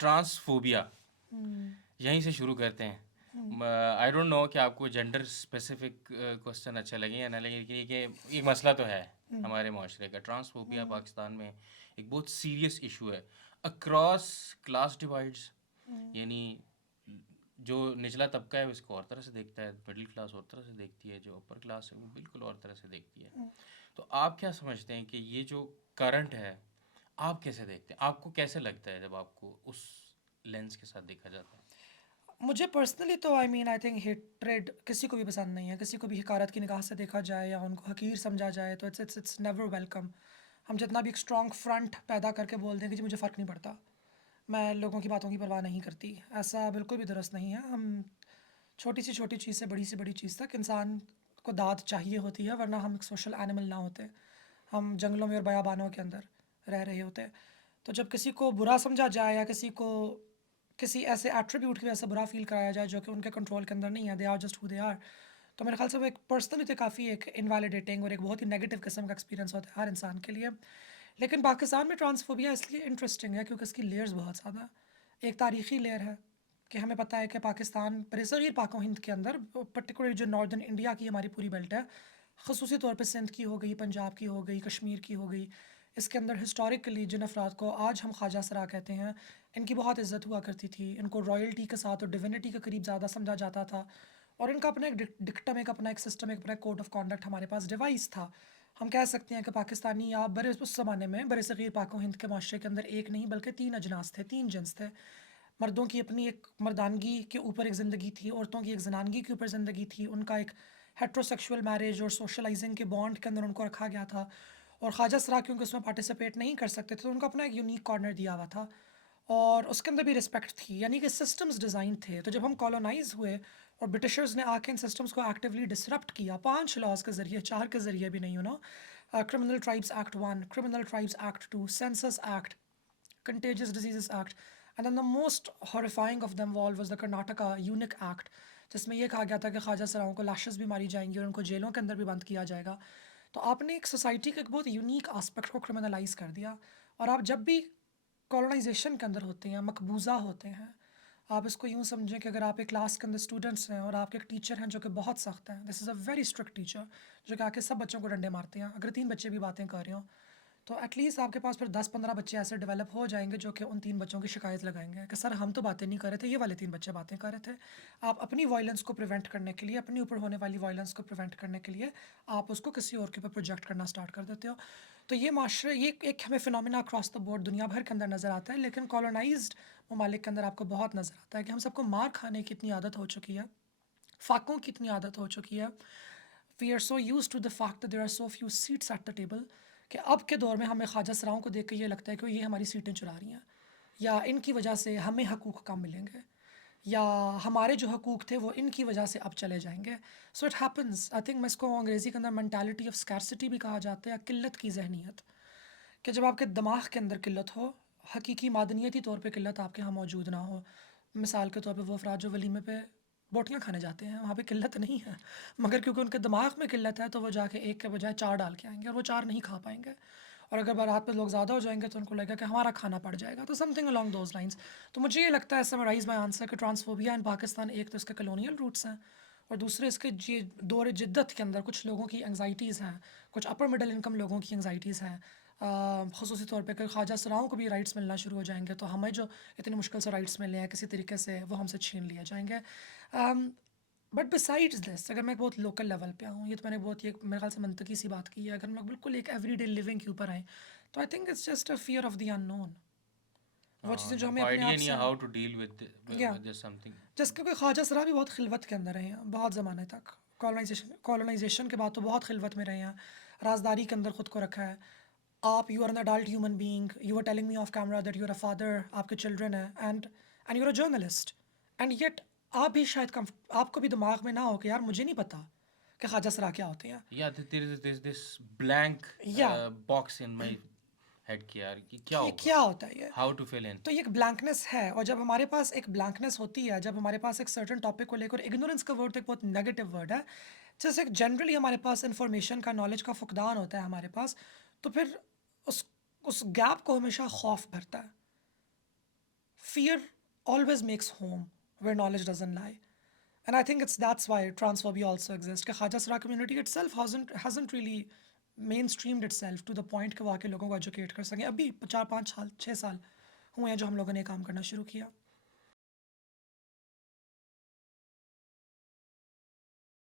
ٹرانسفوبیا یہیں سے شروع کرتے ہیں. آئی ڈونٹ نو کہ آپ کو جینڈر اسپیسیفک کوشچن اچھا لگے یا نہ لگے, لیکن یہ ایک مسئلہ تو ہے ہمارے معاشرے کا. ٹرانسفوبیا پاکستان میں ایک بہت سیریس ایشو ہے اکراس کلاس ڈیوائڈس. یعنی جو نچلا طبقہ ہے اس کو اور طرح سے دیکھتا ہے, مڈل کلاس اور طرح سے دیکھتی ہے, جو اپر کلاس ہے وہ بالکل اور طرح سے دیکھتی ہے. تو آپ کیا سمجھتے ہیں کہ یہ جو کرنٹ ہے آپ کیسے دیکھتے ہیں, آپ کو کیسے لگتا ہے جب آپ کو اس لینس کے ساتھ دیکھا جاتا ہے؟ مجھے پرسنلی تو آئی تھنک ہیٹریڈ کسی کو بھی پسند نہیں ہے. کسی کو بھی حقارت کی نگاہ سے دیکھا جائے یا ان کو حقیر سمجھا جائے تو اٹس نیور ویلکم. ہم جتنا بھی ایک اسٹرانگ فرنٹ پیدا کر کے بول دیں کہ جی مجھے فرق نہیں پڑتا, میں لوگوں کی باتوں کی پرواہ نہیں کرتی, ایسا بالکل بھی درست نہیں ہے. ہم چھوٹی چیز سے بڑی چیز تک انسان کو داد چاہیے ہوتی ہے, ورنہ ہم ایک سوشل اینیمل نہ ہوتے. ہم جنگلوں میں اور بیابانوں کے اندر رہ رہے ہوتے. تو جب کسی کو برا سمجھا جائے یا کسی کو کسی ایسے ایٹریبیوٹ کی وجہ سے برا فیل کرایا جائے جو کہ ان کے کنٹرول کے اندر نہیں ہے, they are just who they are, تو میرے خیال سے وہ ایک پرسنلی تو کافی ایک انویلیڈیٹنگ اور ایک بہت ہی نیگیٹو قسم کا ایکسپیرینس ہوتا ہے ہر انسان کے لیے. لیکن پاکستان میں ٹرانسفوبیا اس لیے انٹرسٹنگ ہے کیونکہ اس کی لیئرز بہت زیادہ. ایک تاریخی لیئر ہے کہ ہمیں پتہ ہے کہ پاکستان برصغیر پاک و ہند کے اندر پرٹیکولرلی جو ناردرن انڈیا کی ہماری پوری بیلٹ ہے, خصوصی طور پہ سندھ کی ہو گئی, پنجاب کی ہو گئی, کشمیر کی ہو گئی, اس کے اندر ہسٹوریکلی جن افراد کو آج ہم خواجہ سرا کہتے ہیں ان کی بہت عزت ہوا کرتی تھی. ان کو رائلٹی کے ساتھ اور ڈیوینٹی کے قریب زیادہ سمجھا جاتا تھا, اور ان کا اپنا ایک ڈکٹم, ایک اپنا ایک سسٹم, ایک اپنا کوڈ آف کانڈکٹ ہمارے پاس ڈیوائس تھا. ہم کہہ سکتے ہیں کہ پاکستانی یا اس زمانے میں برصغیر پاک و ہند کے معاشرے کے اندر ایک نہیں بلکہ 3 اجناس تھے, 3 جنس تھے. مردوں کی اپنی ایک مردانگی کے اوپر ایک زندگی تھی, عورتوں کی ایک زنانگی کے اوپر زندگی تھی. ان کا ایک ہیٹروسیکشول میرج اور سوشلائزنگ کے بانڈ کے اندر ان کو رکھا گیا تھا, اور خواجہ سرا کیونکہ اس میں پارٹیسپیٹ نہیں کر سکتے تھے تو ان کو اپنا ایک یونیک کارنر دیا ہوا تھا, اور اس کے اندر بھی رسپیکٹ تھی. یعنی کہ سسٹمز ڈیزائن تھے. تو جب ہم کالونائز ہوئے اور برٹشرز نے آ کے ان سسٹمز کو ایکٹیولی ڈسرپٹ کیا 5 لاز کے ذریعے, 4 کے ذریعے بھی نہیں, criminal tribes act 1, criminal tribes act 2, census act, contagious diseases act, and then the most horrifying of them all was the Karnataka eunuch act, جس میں یہ کہا گیا تھا کہ خواجہ سراؤں کو لاشز بھی ماری جائیں گی اور ان کو جیلوں کے اندر بھی بند کیا جائے گا. تو آپ نے ایک سوسائٹی کے ایک بہت یونیک آسپیکٹ کو کرمنلائز کر دیا. اور آپ جب بھی کالونائزیشن کے اندر ہوتے ہیں, مقبوضہ ہوتے ہیں, آپ اس کو یوں سمجھیں کہ اگر آپ ایک کلاس کے اندر اسٹوڈنٹس ہیں اور آپ کے ایک ٹیچر ہیں جو کہ بہت سخت ہیں, دس از اے ویری اسٹرکٹ ٹیچر جو کہ آ کے سب بچوں کو ڈنڈے مارتے ہیں, اگر 3 بچے بھی باتیں کر رہے ہوں تو ایٹ لیسٹ آپ کے پاس پھر 10-15 بچے ایسے ڈیولپ ہو جائیں گے جو کہ ان 3 بچوں کی شکایت لگائیں گے کہ سر ہم تو باتیں نہیں کر رہے تھے, یہ والے 3 بچے باتیں کر رہے تھے. آپ اپنی وائلنس کو پریونٹ کرنے کے لیے, اپنی اوپر ہونے والی وائلنس کو پریونٹ کرنے کے لیے آپ اس کو کسی اور کے اوپر پروجیکٹ کرنا اسٹارٹ کر دیتے ہو. تو یہ معاشرے, یہ ایک ہمیں فنومینا اکراس دا بورڈ دنیا بھر کے اندر نظر آتا ہے, لیکن کالونائزڈ ممالک کے اندر آپ کو بہت نظر آتا ہے کہ ہم سب کو مار کھانے کی اتنی عادت ہو چکی ہے, فاقوں کی اتنی عادت ہو چکی ہے. We are so used to the fact that there are so few seats at the table کہ اب کے دور میں ہمیں خواجہ سراؤں کو دیکھ کے یہ لگتا ہے کہ یہ ہماری سیٹیں چرا رہی ہیں, یا ان کی وجہ سے ہمیں حقوق کم ملیں گے, یا ہمارے جو حقوق تھے وہ ان کی وجہ سے اب چلے جائیں گے. So it happens, I think میں اس کو انگریزی کے اندر مینٹالٹی آف اسکیرسٹی بھی کہا جاتا ہے, یا قلت کی ذہنیت, کہ جب آپ کے دماغ کے اندر قلت ہو, حقیقی معدنیتی طور پہ قلت آپ کے یہاں موجود نہ ہو. مثال کے طور پہ وہ افراد جو ولیمے پہ بوٹیاں کھانے جاتے ہیں, وہاں پہ قلت نہیں ہے, مگر کیونکہ ان کے دماغ میں قلت ہے تو وہ جا کے 1 کے بجائے 4 ڈال کے آئیں گے, اور وہ 4 نہیں کھا پائیں گے. اور اگر بارات پہ لوگ زیادہ ہو جائیں گے تو ان کو لگے گا کہ ہمارا کھانا پڑ جائے گا, تو some thing along those lines. تو مجھے یہ لگتا ہے سمرائز مائی آنسر کہ ٹرانسفوبیا ان پاکستان ایک تو اس کے کلونیل روٹس ہیں, اور دوسرے اس کے دور جدت کے اندر کچھ لوگوں کی انگزائٹیز ہیں, کچھ اپر مڈل انکم لوگوں کی انگزائٹیز ہیں, خصوصی طور پہ کہ خواجہ سراؤں کو بھی رائٹس ملنا شروع ہو جائیں گے تو ہمیں جو اتنی مشکل سے رائٹس ملے ہیں کسی طریقے سے وہ ہم سے چھین لیے جائیں گے. بٹ بسائڈز دس, اگر میں بہت لوکل لیول پہ آؤں, یہ تو میں نے بہت ایک میرے خیال سے منطقی سی بات کی ہے, اگر ہم بالکل ایک ایوری ڈے لیونگ کے اوپر آئیں تو I think it's just a fear of the unknown. وہ چیزیں جو ہمیں اپنے آئیڈیا آپ نہیں سے, ہے ہاؤ ٹو ڈیل ود یا دس سم تھنگ. جس کے کوئی خواجہ سرا بھی بہت خلوت کے اندر رہے ہیں بہت زمانے تک, کالونائزیشن کے بعد تو بہت خلوت میں رہے ہیں, رازداری کے اندر خود کو رکھا ہے. آپ you are an adult human being, you are telling me off camera that you are a father, آپ کے چلڈرن ہیں, and you are a journalist, and yet آپ بھی شاید آپ کو بھی دماغ میں نہ ہو کہ یار مجھے نہیں پتا کہ خواجہ سرا کیا ہوتے ہیں. یا دس بلینک یا باکس ان مائی ہیڈ کہ یار کہ کیا کہ یہ ہوگا, کیا ہوتا ہے یہ, ہاؤ ٹو فل ان. تو یہ ایک بلینکنس ہے. اور جب ہمارے پاس ایک بلینکنس ہوتی ہے, جب ہمارے پاس ایک سرٹن ٹاپک کو لے کر, اگنورنس کا ورڈ ایک بہت نیگیٹو ورڈ ہے, جیسے جنرلی ہمارے پاس انفارمیشن کا, نالج کا فقدان ہوتا ہے ہمارے پاس, تو پھر اس گیپ کو ہمیشہ خوف بھرتا ہے fear always makes home where knowledge doesn't lie. And I think that's why transphobia also exists. کہ خواجہ سرا community itself hasn't really mainstreamed itself to the point کہ واقعی لوگوں کو ایجوکیٹ کر سکیں. ابھی 4 5 سال 6 سال ہوئے ہیں جو ہم لوگوں نے یہ کام کرنا شروع کیا.